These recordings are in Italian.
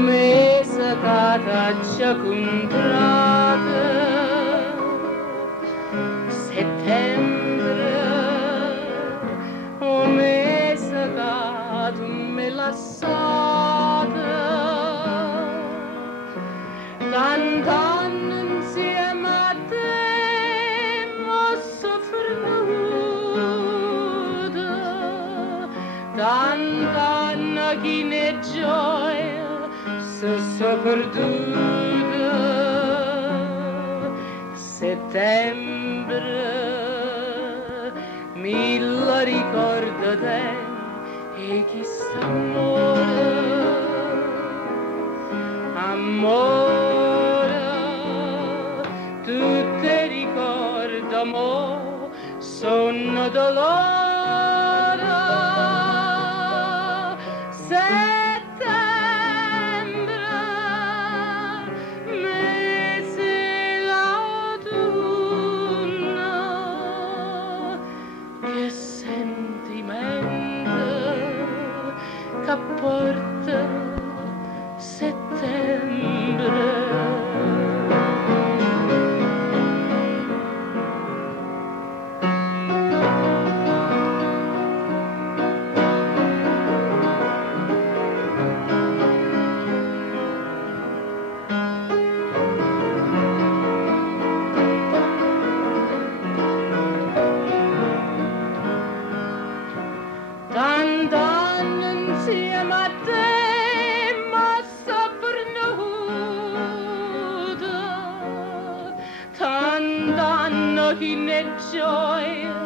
mese che t'ha contrate, settembre, o mese che tu me lasciate, cantando insieme a te m'ho soffernuta, cantando chi ne gioia se perduta. Settembre, mille ricorda te e chissà amore, tu ti ricorda mo, sono dolore. Porta settembre. Insieme a te m'ho soffernuta, t'andando chi ne gioia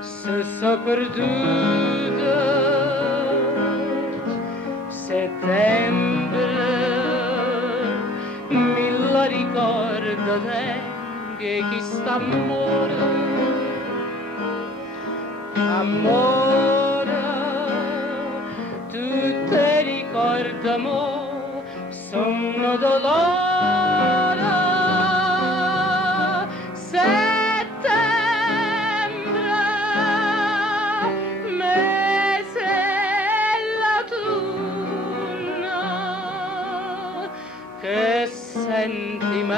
se perduta. Settembre, mille ricorda te che chi sta amore, tu ti ricorda mo, sono dolore. Settembre, mese l'autunno, che sentimento